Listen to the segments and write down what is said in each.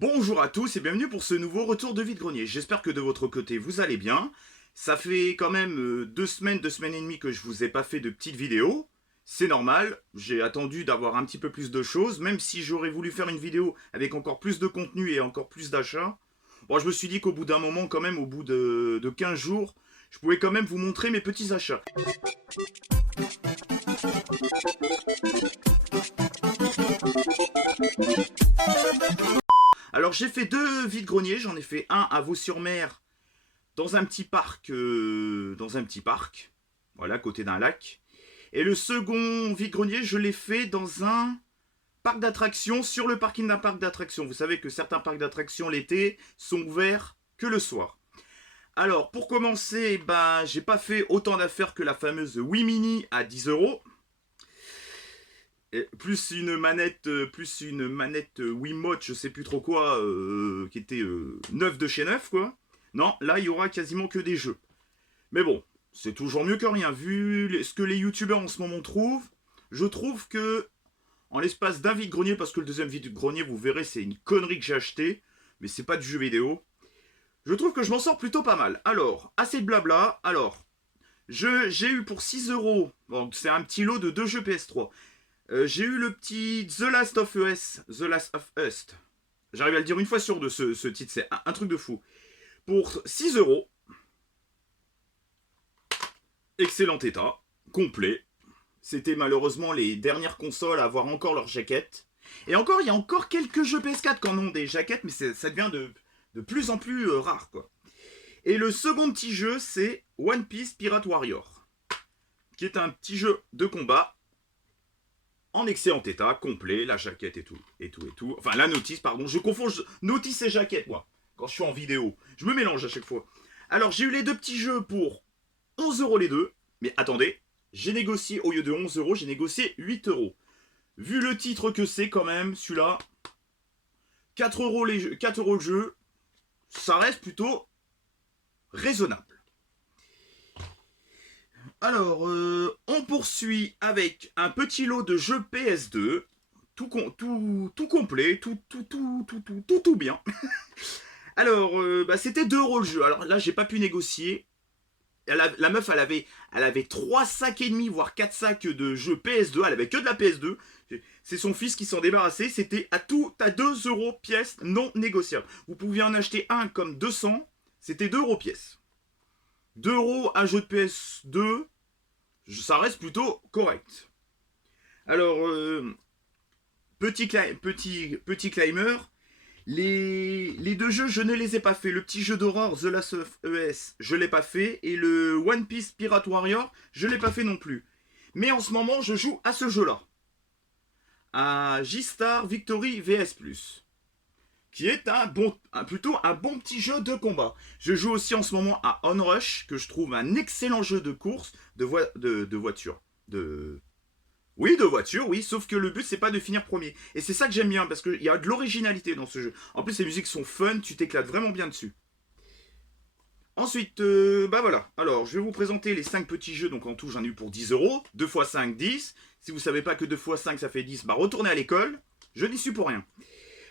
Bonjour à tous et bienvenue pour ce nouveau retour de vide-grenier. J'espère que de votre côté vous allez bien. Ça fait quand même 2 semaines et demie que je vous ai pas fait de petites vidéos. C'est normal, j'ai attendu d'avoir un petit peu plus de choses, même si j'aurais voulu faire une vidéo avec encore plus de contenu et encore plus d'achats. Bon, je me suis dit qu'au bout d'un moment, quand même, au bout de 15 jours, je pouvais quand même vous montrer mes petits achats. Alors j'ai fait 2 vides-greniers, j'en ai fait un à Vaux-sur-Mer, dans un petit parc, voilà, à côté d'un lac. Et le second vide-grenier, je l'ai fait dans un parc d'attractions, sur le parking d'un parc d'attractions. Vous savez que certains parcs d'attractions l'été sont ouverts que le soir. Alors pour commencer, j'ai pas fait autant d'affaires que la fameuse Wii Mini à 10 €. Plus une manette, Wiimote, je sais plus trop quoi, qui était neuf de chez neuf, quoi. Non, là, il y aura quasiment que des jeux. Mais bon, c'est toujours mieux que rien. Vu ce que les youtubeurs en ce moment trouvent, je trouve que, en l'espace d'un vide-grenier, parce que le deuxième vide-grenier, vous verrez, c'est une connerie que j'ai acheté, mais c'est pas du jeu vidéo, je trouve que je m'en sors plutôt pas mal. Alors, assez de blabla. Alors, j'ai eu pour 6 €, bon, c'est un petit lot de 2 jeux PS3. J'ai eu le petit The Last of Us. The Last of Us. J'arrive à le dire une fois sur deux, ce titre, c'est un truc de fou. Pour 6 €, excellent état, complet. C'était malheureusement les dernières consoles à avoir encore leur jaquette. Et encore, il y a encore quelques jeux PS4 qui en ont des jaquettes, mais ça devient de plus en plus rare, quoi. Et le second petit jeu, c'est One Piece Pirate Warrior, qui est un petit jeu de combat en excellent état, complet, la jaquette et tout. Enfin, la notice, pardon. Je confonds notice et jaquette, moi, quand je suis en vidéo. Je me mélange à chaque fois. Alors, j'ai eu les deux petits jeux pour 11 € les deux. Mais attendez, j'ai négocié, au lieu de 11 €, j'ai négocié 8 €. Vu le titre que c'est, quand même, celui-là, 4 € le jeu, ça reste plutôt raisonnable. Alors, on poursuit avec un petit lot de jeux PS2, tout complet, tout bien. Alors, c'était 2 € le jeu. Alors là, j'ai pas pu négocier. La meuf, elle avait 3 sacs et demi, voire 4 sacs de jeux PS2. Elle avait que de la PS2. C'est son fils qui s'en débarrassait. C'était à 2 € pièce, non négociable. Vous pouviez en acheter un comme 200. C'était 2 € pièce. 2 € un jeu de PS2, ça reste plutôt correct. Alors, petit climber, les deux jeux, je ne les ai pas fait. Le petit jeu d'horreur The Last of Us, je l'ai pas fait. Et le One Piece Pirate Warrior, je l'ai pas fait non plus. Mais en ce moment, je joue à ce jeu-là. À J-Star Victory VS+, qui est plutôt un bon petit jeu de combat. Je joue aussi en ce moment à Onrush, que je trouve un excellent jeu de course de voiture. Oui, de voiture, oui, sauf que le but, c'est pas de finir premier. Et c'est ça que j'aime bien, parce qu'il y a de l'originalité dans ce jeu. En plus, les musiques sont fun, tu t'éclates vraiment bien dessus. Ensuite, voilà. Alors, je vais vous présenter les 5 petits jeux. Donc, en tout, j'en ai eu pour 10 €. 2 x 5, 10. Si vous savez pas que 2 x 5, ça fait 10, retournez à l'école. Je n'y suis pour rien.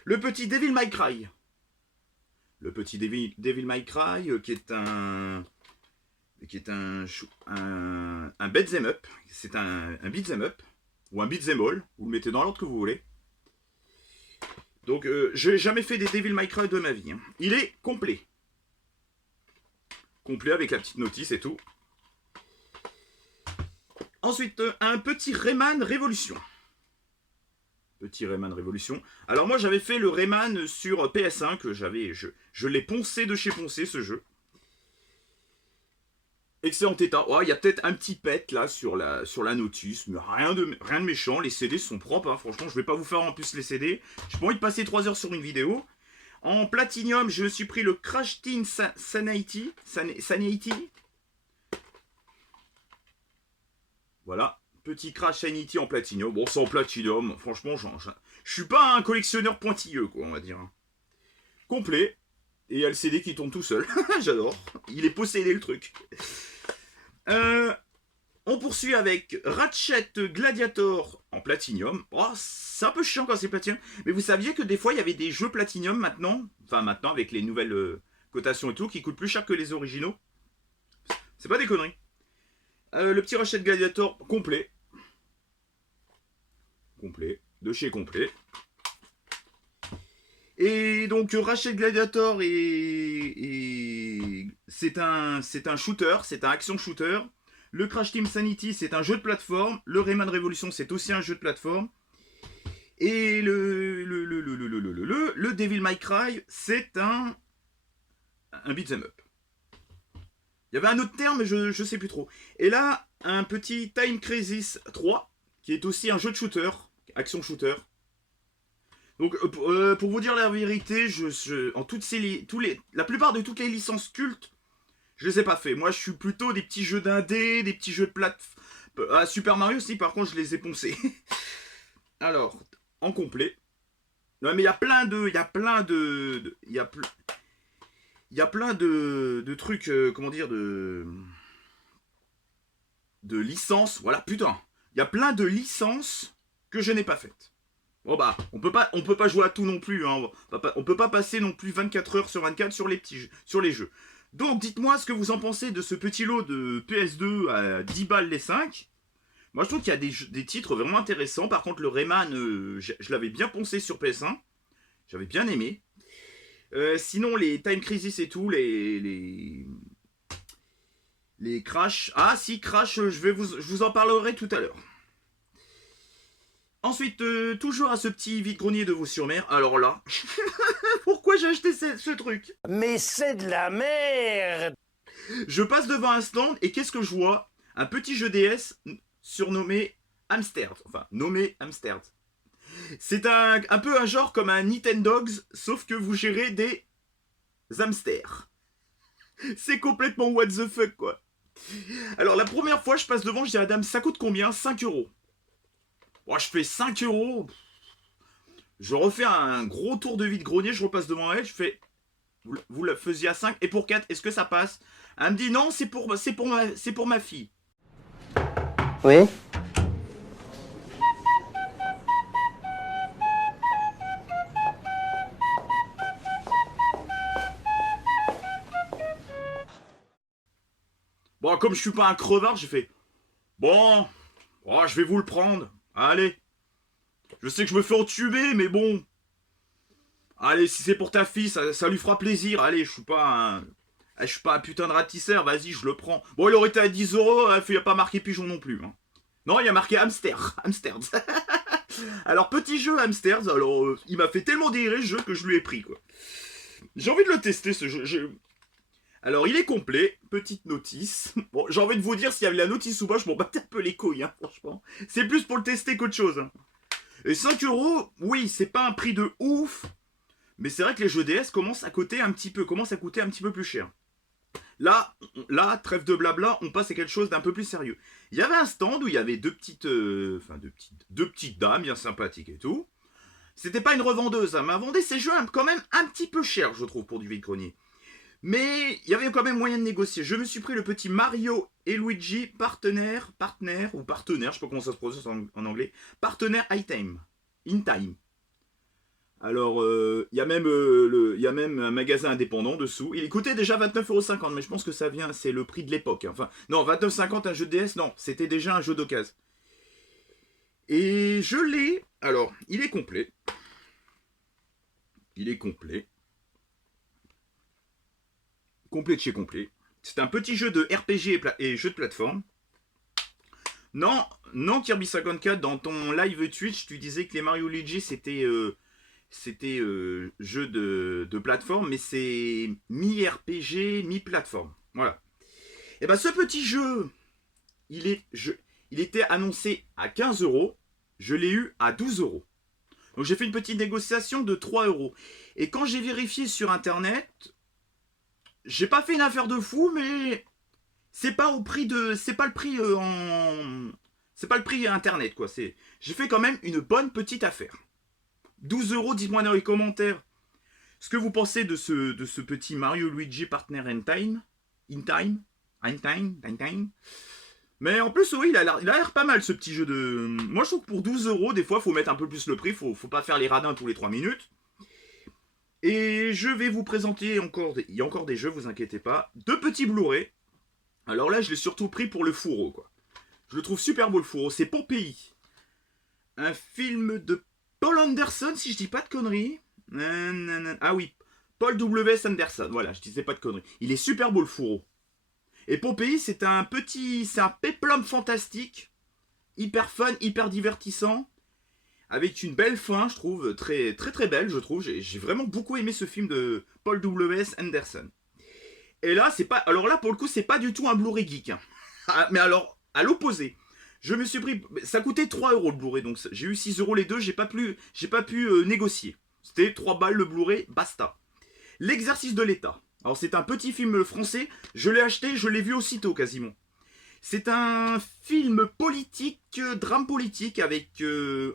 Le petit Devil May Cry. Le petit Devil May Cry, qui est un beat'em up. C'est un beat'em up. Ou un beat'em all. Vous le mettez dans l'ordre que vous voulez. Donc, je n'ai jamais fait des Devil May Cry de ma vie. Hein. Il est complet. Complet avec la petite notice et tout. Ensuite, un petit Rayman Révolution. Petit Rayman Révolution. Alors moi j'avais fait le Rayman sur PS1 que je l'ai poncé de chez Poncé ce jeu. Excellent état. Oh, il y a peut-être un petit pet là sur la notice, mais rien de méchant. Les CD sont propres, hein. Franchement je vais pas vous faire en plus les CD. J'ai pas envie de passer 3 heures sur une vidéo. En Platinum je me suis pris le Crash Team Sanity. Voilà. Petit Crash Sanity en Platinum. Bon, c'est en Platinum. Franchement, je suis pas un collectionneur pointilleux, quoi, on va dire. Complet. Et il y a le CD qui tombe tout seul. J'adore. Il est possédé, le truc. On poursuit avec Ratchet Gladiator en Platinum. Oh, c'est un peu chiant quand c'est Platinum. Mais vous saviez que des fois, il y avait des jeux Platinum maintenant. Enfin, maintenant, avec les nouvelles cotations et tout, qui coûtent plus cher que les originaux. C'est pas des conneries. Le petit Ratchet Gladiator complet. Complet. De chez complet. Et donc Ratchet Gladiator c'est un shooter, c'est un action shooter. Le Crash Team Sanity, c'est un jeu de plateforme. Le Rayman Revolution, c'est aussi un jeu de plateforme. Et le Devil May Cry, c'est un beat'em up. Il y avait un autre terme, mais je sais plus trop. Et là, un petit Time Crisis 3, qui est aussi un jeu de shooter, action shooter. Donc, pour vous dire la vérité, la plupart de toutes les licences cultes, je les ai pas fait. Moi, je suis plutôt des petits jeux d'indé, des petits jeux de plate. Super Mario aussi, par contre, je les ai poncés. Alors, en complet. Non, mais il y a plein de trucs, comment dire, de licences. Voilà, putain. Il y a plein de licences que je n'ai pas faites. Bon bah, on peut pas jouer à tout non plus. Hein. On peut pas passer non plus 24 heures sur 24 sur les jeux. Donc, dites-moi ce que vous en pensez de ce petit lot de PS2 à 10 balles les 5. Moi, je trouve qu'il y a des titres vraiment intéressants. Par contre, le Rayman, je l'avais bien poncé sur PS1. J'avais bien aimé. Sinon, les Time Crisis et tout, les Crash. Ah, si, Crash, je vous en parlerai tout à l'heure. Ensuite, toujours à ce petit vide-grenier de Vaux-sur-Mer. Alors là, pourquoi j'ai acheté ce truc? Mais c'est de la merde! Je passe devant un stand et qu'est-ce que je vois? Un petit jeu DS surnommé Amstrad. Enfin, nommé Amstrad. C'est un peu un genre comme un Nintendogs, sauf que vous gérez des hamsters. C'est complètement what the fuck, quoi. Alors, la première fois, je passe devant, je dis à la dame, ça coûte combien? 5 €. Moi, je fais 5 €. Je refais un gros tour de vide-grenier, je repasse devant elle, je fais... Vous la faisiez à 5 et pour 4, est-ce que ça passe? Elle me dit non, c'est pour ma fille. Oui. Bon, comme je suis pas un crevard, j'ai fait... Bon, oh, je vais vous le prendre. Allez. Je sais que je me fais entuber, mais bon. Allez, si c'est pour ta fille, ça lui fera plaisir. Allez, je suis pas un putain de ratisseur, vas-y, je le prends. Bon, il aurait été à 10 €, il n'y a pas marqué pigeon non plus. Hein. Non, il y a marqué hamster. Hamsters. Alors, petit jeu hamsters, alors, il m'a fait tellement délirer ce jeu que je lui ai pris, quoi. J'ai envie de le tester, ce jeu. Alors, il est complet, petite notice. Bon, j'ai envie de vous dire, s'il y avait la notice ou pas, je m'en battais un peu les couilles, hein, franchement. C'est plus pour le tester qu'autre chose. Hein. Et 5 €, oui, c'est pas un prix de ouf, mais c'est vrai que les jeux DS commencent à coûter un petit peu plus cher. Là, trêve de blabla, on passe à quelque chose d'un peu plus sérieux. Il y avait un stand où il y avait deux petites dames bien sympathiques et tout. C'était pas une revendeuse, elle m'a vendu ces jeux quand même un petit peu cher, je trouve, pour du vide-grenier. Mais il y avait quand même moyen de négocier. Je me suis pris le petit Mario et Luigi partenaire, je sais pas comment ça se prononce en anglais, partenaire in time. Alors, il y a même un magasin indépendant dessous. Il coûtait déjà 29,50 €, mais je pense que c'est le prix de l'époque. Enfin, non, 29,50 € un jeu de DS, non, c'était déjà un jeu d'occasion. Et je l'ai. Alors, il est complet. Complet de chez complet. C'est un petit jeu de RPG et jeu de plateforme. Non, Kirby 54, dans ton live Twitch, tu disais que les Mario Luigi c'était jeu de plateforme, mais c'est mi-RPG, mi-plateforme. Voilà. Et ben ce petit jeu, il était annoncé à 15 €, je l'ai eu à 12 €. Donc j'ai fait une petite négociation de 3 €. Et quand j'ai vérifié sur internet, j'ai pas fait une affaire de fou, mais c'est pas le prix internet, quoi. J'ai fait quand même une bonne petite affaire. 12 €, dites-moi dans les commentaires ce que vous pensez de ce petit Mario Luigi Partner in Time. Mais en plus, oui, il a l'air pas mal ce petit jeu de. Moi, je trouve que pour 12 euros, des fois, faut mettre un peu plus le prix. Faut pas faire les radins tous les 3 minutes. Et je vais vous présenter encore. Il y a encore des jeux, vous inquiétez pas. Deux petits Blu-ray. Alors là, je l'ai surtout pris pour le fourreau, quoi. Je le trouve super beau, le fourreau. C'est Pompéi. Un film de Paul Anderson, si je dis pas de conneries. Ah oui, Paul W.S. Anderson. Voilà, je disais pas de conneries. Il est super beau, le fourreau. Et Pompéi, c'est un péplum fantastique, hyper fun, hyper divertissant, avec une belle fin, je trouve, très très très belle, je trouve. J'ai vraiment beaucoup aimé ce film de Paul W.S. Anderson. Et là, c'est pas, alors là pour le coup, c'est pas du tout un Blu-ray geek, hein. Mais alors, à l'opposé, je me suis pris, ça coûtait 3 euros le Blu-ray, donc j'ai eu 6 euros les deux, j'ai pas pu négocier. C'était 3 balles le Blu-ray, basta. L'exercice de l'État. Alors c'est un petit film français, je l'ai acheté, je l'ai vu aussitôt quasiment. C'est un film politique, drame politique avec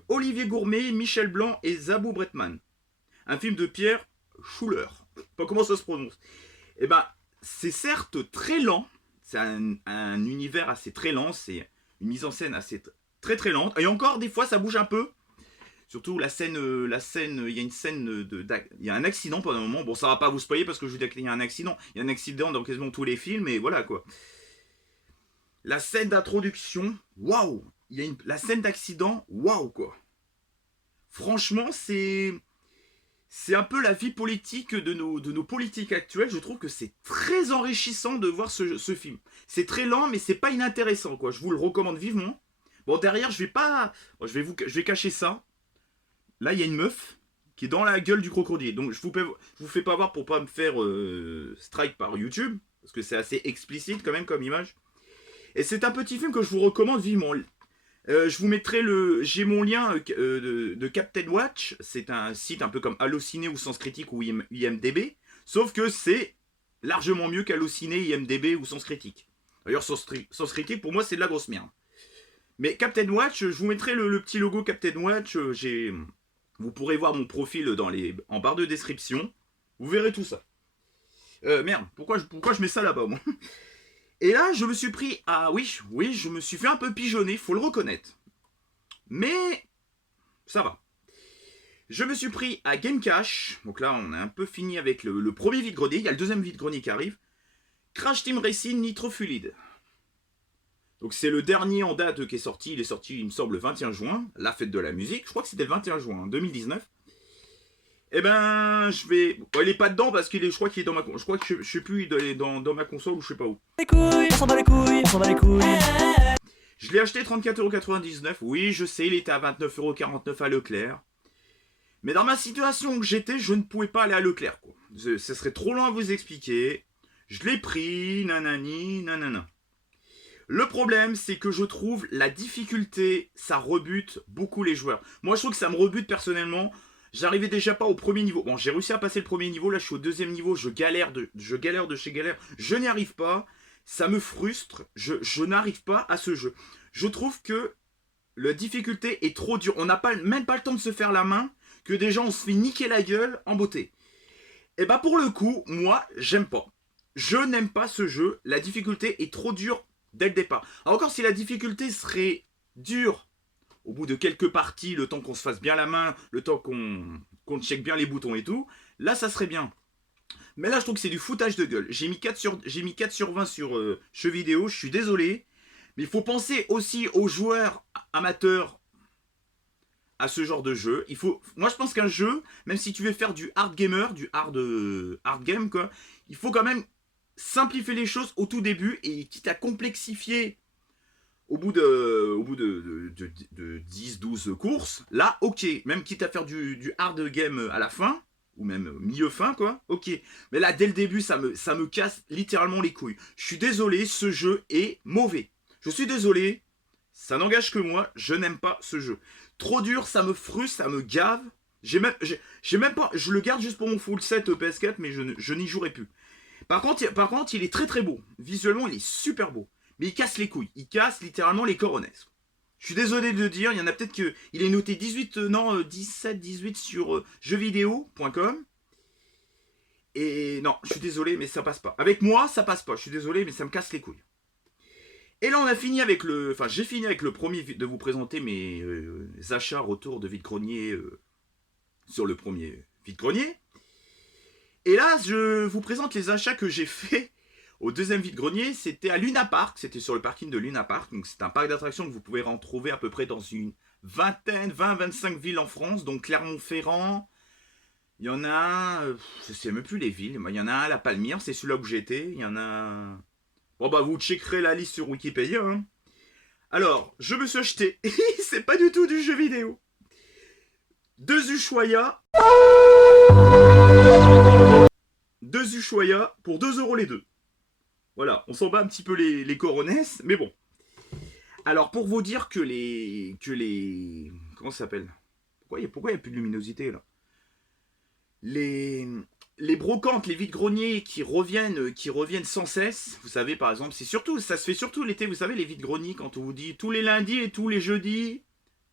Olivier Gourmet, Michel Blanc et Zabou Bretman. Un film de Pierre Schuller. Je sais pas comment ça se prononce. Eh ben, c'est certes très lent, c'est un univers assez très lent, c'est une mise en scène assez très très lente. Et encore des fois ça bouge un peu. Surtout la scène, il y a une scène il y a un accident pendant un moment. Bon, ça va pas vous spoiler parce que je vous dis qu'il y a un accident. Il y a un accident dans quasiment tous les films, et voilà quoi. La scène d'introduction, waouh. La scène d'accident, waouh quoi. Franchement, c'est un peu la vie politique de nos politiques actuelles. Je trouve que c'est très enrichissant de voir ce film. C'est très lent, mais c'est pas inintéressant quoi. Je vous le recommande vivement. Bon, derrière, je vais cacher ça. Là, il y a une meuf qui est dans la gueule du crocodile. Donc, je vous fais pas voir pour pas me faire strike par YouTube. Parce que c'est assez explicite quand même comme image. Et c'est un petit film que je vous recommande vivement. Je vous mettrai j'ai mon lien de Captain Watch. C'est un site un peu comme Allociné ou Sens Critique ou IMDB. Sauf que c'est largement mieux qu'Allociné, IMDB ou Sens Critique. D'ailleurs, Sens Critique, pour moi, c'est de la grosse merde. Mais Captain Watch, je vous mettrai le petit logo Captain Watch. Vous pourrez voir mon profil en barre de description. Vous verrez tout ça. Merde, pourquoi je mets ça là-bas, moi? Et là, je me suis pris à... Oui, je me suis fait un peu pigeonner, faut le reconnaître. Mais... ça va. Je me suis pris à Game Cash. Donc là, on a un peu fini avec le premier vide-grenier. Il y a le deuxième vide-grenier qui arrive. Crash Team Racing Nitro Fulid. Donc c'est le dernier en date qui est sorti. Il est sorti, il me semble, le 21 juin. La fête de la musique. Je crois que c'était le 21 juin 2019. Eh ben, je vais... Bon, il est pas dedans parce je crois qu'il est dans ma... Je crois que je sais plus, il est dans ma console ou je sais pas où. Les couilles, on s'en bat les couilles, on s'en bat les couilles. Je l'ai acheté 34,99€. Oui, je sais, il était à 29,49€ à Leclerc. Mais dans ma situation que j'étais, je ne pouvais pas aller à Leclerc, quoi. Ce serait trop long à vous expliquer. Je l'ai pris, nanani, nanana. Le problème, c'est que je trouve la difficulté, ça rebute beaucoup les joueurs. Moi, je trouve que ça me rebute personnellement. J'arrivais déjà pas au premier niveau. Bon, j'ai réussi à passer le premier niveau. Là, je suis au deuxième niveau. Je galère de chez galère. Je n'y arrive pas. Ça me frustre. Je n'arrive pas à ce jeu. Je trouve que la difficulté est trop dure. On n'a même pas le temps de se faire la main. Que déjà, on se fait niquer la gueule en beauté. Et bah, pour le coup, moi, j'aime pas. Je n'aime pas ce jeu. La difficulté est trop dure dès le départ. Alors, encore si la difficulté serait dure au bout de quelques parties, le temps qu'on se fasse bien la main, le temps qu'on check bien les boutons et tout, là ça serait bien. Mais là je trouve que c'est du foutage de gueule. J'ai mis 4 sur 20 sur jeux vidéo, je suis désolé. Mais il faut penser aussi aux joueurs amateurs à ce genre de jeu. Moi je pense qu'un jeu, même si tu veux faire du hard gamer, du hard game quoi, il faut quand même simplifier les choses au tout début et quitte à complexifier au bout de 10-12 courses, là, ok. Même quitte à faire du hard game à la fin, ou même milieu fin, quoi, ok. Mais là, dès le début, ça me casse littéralement les couilles. Je suis désolé, ce jeu est mauvais. Je suis désolé, ça n'engage que moi, je n'aime pas ce jeu. Trop dur, ça me frustre, ça me gave. J'ai même pas... Je le garde juste pour mon full set PS4, mais je n'y jouerai plus. Par contre, il est très très beau. Visuellement, il est super beau. Mais il casse les couilles, il casse littéralement les coronets. Je suis désolé de le dire, il y en a peut-être que... Il est noté 17, 18 sur jeuxvideo.com. Et non, je suis désolé, mais ça passe pas. Avec moi, ça passe pas, je suis désolé, mais ça me casse les couilles. Et là, on a fini avec le... Enfin, j'ai fini avec le premier de vous présenter mes achats retour de vide-grenier sur le premier vide-grenier. Et là, je vous présente les achats que j'ai fait au deuxième vide-grenier. C'était à Luna Park, c'était sur le parking de Luna Park. Donc c'est un parc d'attractions que vous pouvez en trouver à peu près dans une vingtaine, 20-25 villes en France. Donc Clermont-Ferrand, il y en a, je sais même plus les villes. Il y en a un à La Palmyre, c'est celui-là où j'étais. Il y en a... Bon bah vous checkerez la liste sur Wikipédia. Hein. Alors, je me suis acheté, c'est pas du tout du jeu vidéo. 2 Ushuaïa. 2 Ushuaïa pour 2 € les deux. Voilà, on s'en bat un petit peu les coronesses, mais bon. Alors, pour vous dire que les... Comment ça s'appelle? Pourquoi il n'y a plus de luminosité, là? Les brocantes, les vides-greniers qui reviennent sans cesse. Vous savez, par exemple, ça se fait surtout l'été, vous savez, les vides-greniers, quand on vous dit tous les lundis et tous les jeudis,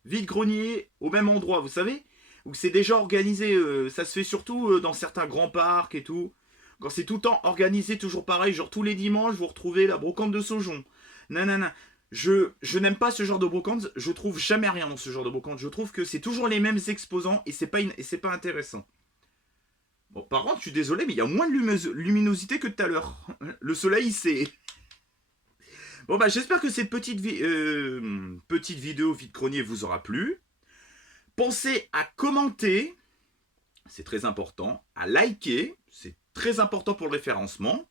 vide-grenier au même endroit, vous savez? Où c'est déjà organisé, ça se fait surtout dans certains grands parcs et tout. Quand c'est tout le temps organisé, toujours pareil, genre tous les dimanches, vous retrouvez la brocante de Saujon. Nanana. Je n'aime pas ce genre de brocante, je trouve jamais rien dans ce genre de brocante. Je trouve que c'est toujours les mêmes exposants et c'est pas intéressant. Bon, par contre, je suis désolé, mais il y a moins de luminosité que tout à l'heure. Le soleil, c'est... Bon, bah, j'espère que cette petite vidéo vide-grenier vous aura plu. Pensez à commenter, c'est très important, à liker, c'est très important pour le référencement.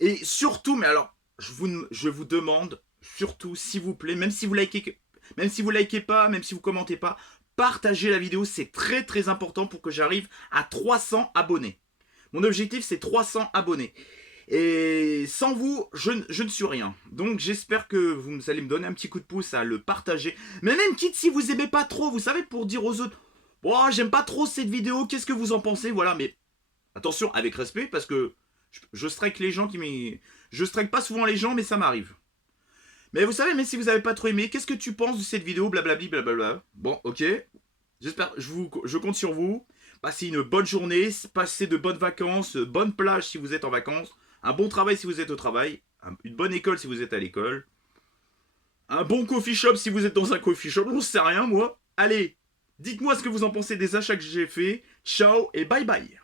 Et surtout, mais alors, je vous demande, surtout, s'il vous plaît, même si vous likez pas, même si vous commentez pas, partagez la vidéo, c'est très très important pour que j'arrive à 300 abonnés. Mon objectif, c'est 300 abonnés. Et sans vous, je ne suis rien. Donc j'espère que vous allez me donner un petit coup de pouce à le partager. Mais même quitte si vous aimez pas trop, vous savez, pour dire aux autres, oh, j'aime pas trop cette vidéo, qu'est-ce que vous en pensez? Voilà, mais attention, avec respect, parce que je strike les gens je strike pas souvent les gens, mais ça m'arrive. Mais vous savez, même si vous n'avez pas trop aimé, qu'est-ce que tu penses de cette vidéo, blablabli, blablabla. Bon, ok. J'espère, je compte sur vous. Passez une bonne journée, passez de bonnes vacances, bonne plage si vous êtes en vacances, un bon travail si vous êtes au travail, une bonne école si vous êtes à l'école, un bon coffee shop si vous êtes dans un coffee shop, j'en sais rien moi. Allez, dites-moi ce que vous en pensez des achats que j'ai fait. Ciao et bye bye.